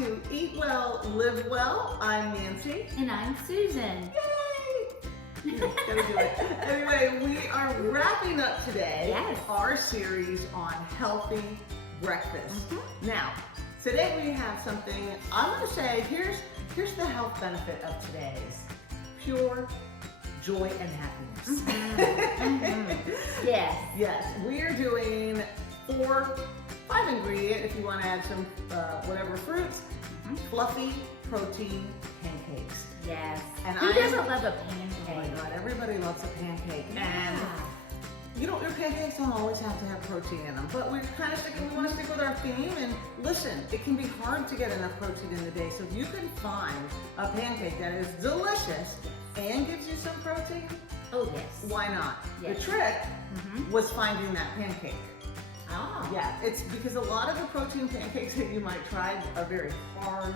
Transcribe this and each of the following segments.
to Eat Well, Live Well. I'm Nancy. And I'm Susan. Yay! Gotta do it. Anyway, we are wrapping up today our series on healthy breakfast. Now, today we have something, I'm gonna say, here's the health benefit of today's pure joy and happiness. Yes. Yes, we are doing 5 ingredient, if you want to add some whatever fruits, fluffy protein pancakes. Yes. And who doesn't love a Oh my pancake? God, everybody loves a pancake. Yeah. And you know, your pancakes don't always have to have protein in them, but we're kind of we want to stick with our theme. And listen, it can be hard to get enough protein in the day. So if you can find a pancake that is delicious and gives you some protein, Oh yes. why not? Yes. The trick was finding that pancake. Oh. Yeah, it's because a lot of the protein pancakes that you might try are very hard.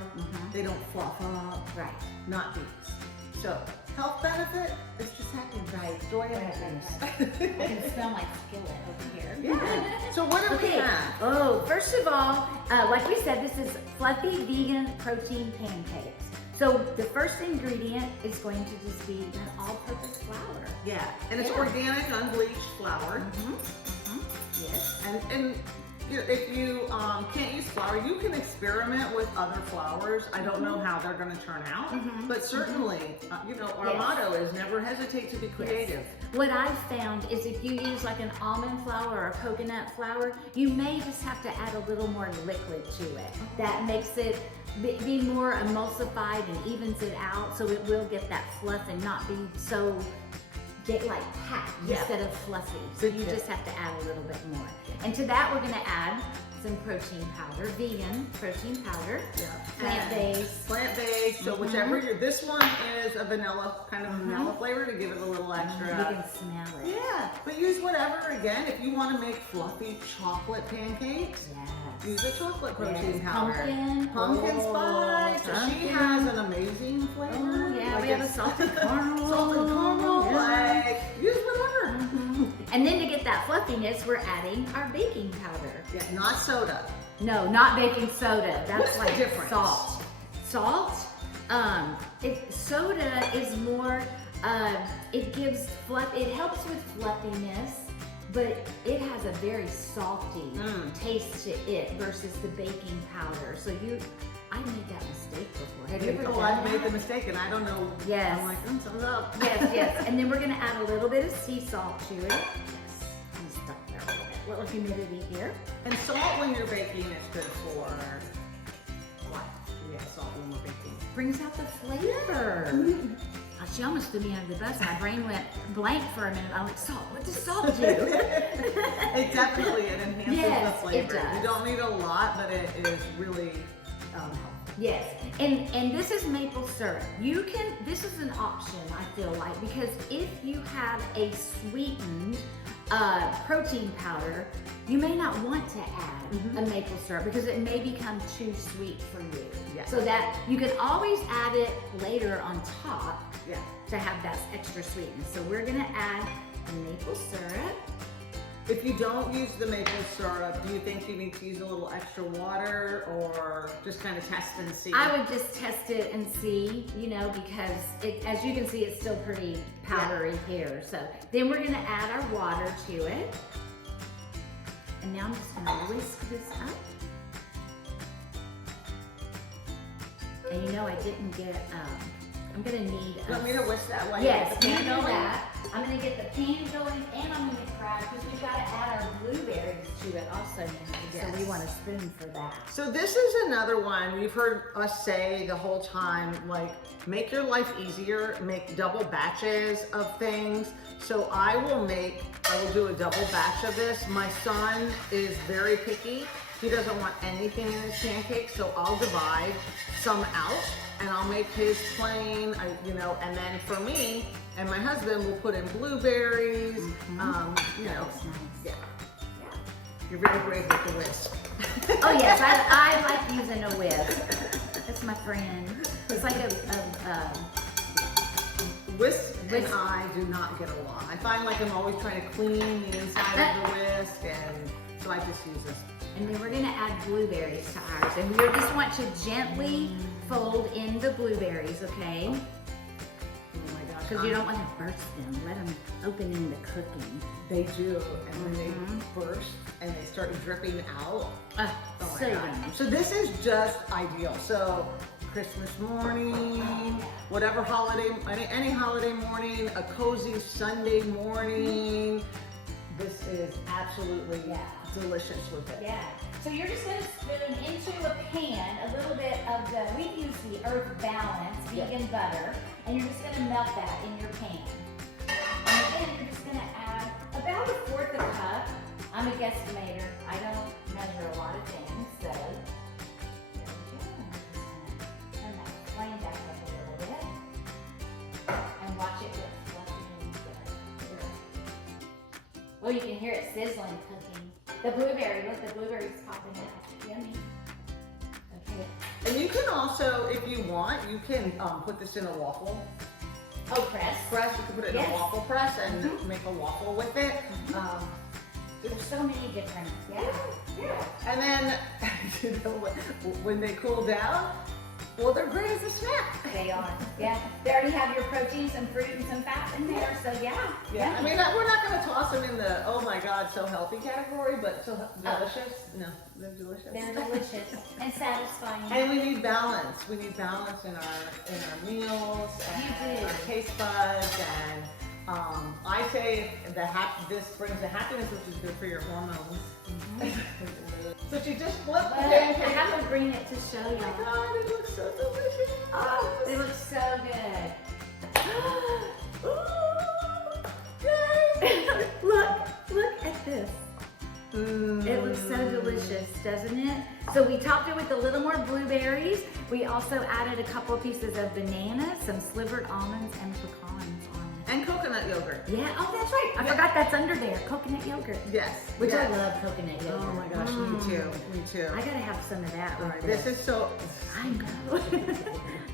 They don't fluff up. Right. Not these. So, health benefit, it's just happiness. Right. Joy and happiness. I can smell my skillet over here. Yeah. So what do we have? Oh, first of all, like we said, this is fluffy vegan protein pancakes. So the first ingredient is going to just be an all-purpose flour. Yeah, and it's organic, unbleached flour. Yes. And you know, if you can't use flour, you can experiment with other flours. I don't know how they're going to turn out, but certainly, you know, our motto is never hesitate to be creative. What I've found is if you use like an almond flour or a coconut flour, you may just have to add a little more liquid to it. That makes it be more emulsified and evens it out, so it will get that fluff and not be so packed instead of fluffy. So you just have to add a little bit more. And to that we're going to add some protein powder, vegan protein powder, plant-based. Plant-based, so whichever this one is a vanilla, kind of vanilla flavor to give it a little extra. You can smell it. Yeah, but use whatever, again, if you want to make fluffy chocolate pancakes, use a chocolate protein powder. Pumpkin spice. She has an amazing flavor. Oh, yeah, we have a salted caramel. Salted caramel, use whatever. And then to get that fluffiness, we're adding our baking powder. Yeah, not soda. No, not baking soda. That's What's like the difference? Salt. Salt, soda is more, it gives it helps with fluffiness, but it has a very salty taste to it versus the baking powder. So I made that mistake before. Have you ever done I've that? made the mistake and I don't know. Yes. I'm like, something's up. Yes. And then we're gonna add a little bit of sea salt to it. I'm stuck there a little bit. Little humidity here. And salt when you're baking is good for what? Yeah, salt when we're baking. Brings out the flavor. She almost threw me under the bus. My brain went blank for a minute. I'm like, salt, what does salt do? It definitely enhances the flavor. It does. You don't need a lot, but it is really helpful. Yes, and this is maple syrup. This is an option, I feel like, because if you have a sweetened protein powder, you may not want to add a maple syrup because it may become too sweet for you. Yeah. So that you can always add it later on top to have that extra sweetness. So we're gonna add the maple syrup. If you don't use the maple syrup, do you think you need to use a little extra water or just kind of test and see? I would just test it and see, because as you can see, it's still pretty powdery here. So then we're gonna add our water to it. And now I'm just gonna whisk this up. And I didn't get, I'm gonna need You want me to whisk that while yes, you get the pan going? that. I'm gonna get the pan going and I'm gonna crack because we've got to add our blueberries to it also. So we want a spoon for that. So this is another one you've heard us say the whole time, like, make your life easier, make double batches of things. So I will do a double batch of this. My son is very picky. He doesn't want anything in his pancakes, so I'll divide some out and I'll make his plain, and then for me and my husband, we'll put in blueberries, You're very brave with the whisk. Oh yes, I like using a whisk. That's my friend. It's like a Whisk and I do not get along. I find like I'm always trying to clean the inside of the whisk, and so I just use this And then we're gonna add blueberries to ours. And we just want to gently fold in the blueberries, okay? Oh my gosh. Because you don't want to burst them. Let them open in the cooking. They do, and when they burst and they start dripping out, oh my So God. yummy. So this is just ideal. So Christmas morning, whatever holiday, any holiday morning, a cozy Sunday morning. This is absolutely delicious with it. Yeah. So you're just going to spoon into a pan a little bit of we use the Earth Balance vegan butter, and you're just going to melt that in your pan. And then you're just going to add about 1/4 cup. I'm a guesstimator. I don't measure a lot of things, so there we go. Turn that flame back up a little bit, and watch it get fluffy and good. Oh, you can hear it sizzling, cooking. The blueberry, look, the blueberries popping out. Yummy. Okay. And you can also, if you want, you can put this in a waffle Oh, press. press. You can put it in a waffle press and make a waffle with it. There's so many different, And then, you know, when they cool down, well, they're great as a snack. They are, They already have your protein, some fruit, and some fat in there, so I mean, we're not going to toss them in the, oh my God, so healthy category, but so delicious. No, they're delicious. They're delicious and satisfying. And we need balance. We need balance in our meals and our taste buds. And I say this brings the happiness, which is good for your hormones. So she just flipped the I pancake. have to bring it to show Oh my y'all. God, it looks so delicious. Oh, they look so good. Look at this. It looks so delicious, doesn't it? So we topped it with a little more blueberries. We also added a couple pieces of banana, some slivered almonds, and pecans on it. And coconut yogurt. Yeah, oh that's right. I forgot that's under there, coconut yogurt. Yes. Which yes. I love coconut yogurt. Oh my gosh, me too. Me too. I gotta have some of that. All With right, this is so. I know.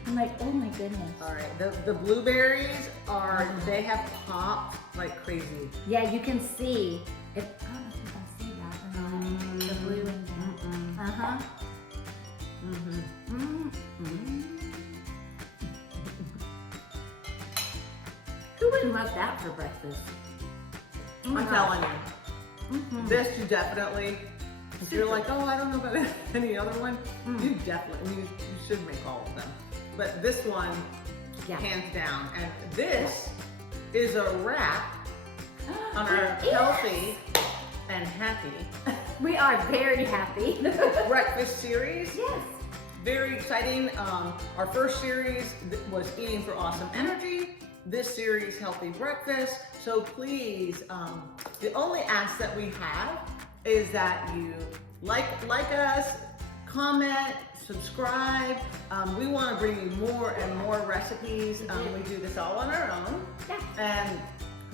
I'm like, oh my goodness. All right, the blueberries are, they have popped like crazy. Yeah, you can see. I don't know if you can see that or not. The blue and Uh-huh. Who wouldn't love that for breakfast? I'm telling you. This you definitely, if you're like, oh, I don't know about any other one, you definitely, you should make all of them. But this one, hands down. And this is a wrap on our healthy and happy We are very happy. breakfast series. Yes. Very exciting. Our first series was Eating for Awesome Energy. This series, Healthy Breakfast. So please, the only ask that we have is that you like us, comment, subscribe. We want to bring you more and more recipes. We do this all on our own. Yeah. And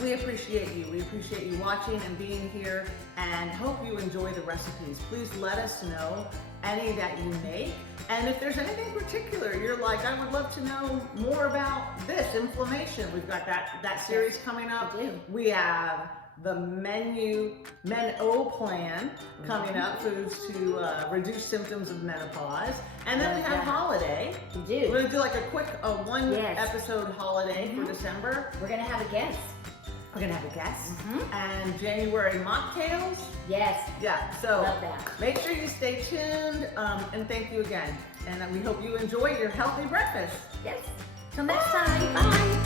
we appreciate you. We appreciate you watching and being here, and hope you enjoy the recipes. Please let us know any that you make. And if there's anything particular, you're like, I would love to know more about this, inflammation. We've got that series coming up. We have the menu plan coming up, foods to reduce symptoms of menopause. And then we have holiday. We're gonna do like a quick one episode holiday for December. We're gonna have a guest. We're gonna have a guest. And January mocktails. Yes. Yeah, so Love that. make sure you stay tuned, and thank you again. And we hope you enjoy your healthy breakfast. Yes. Till next time. Bye.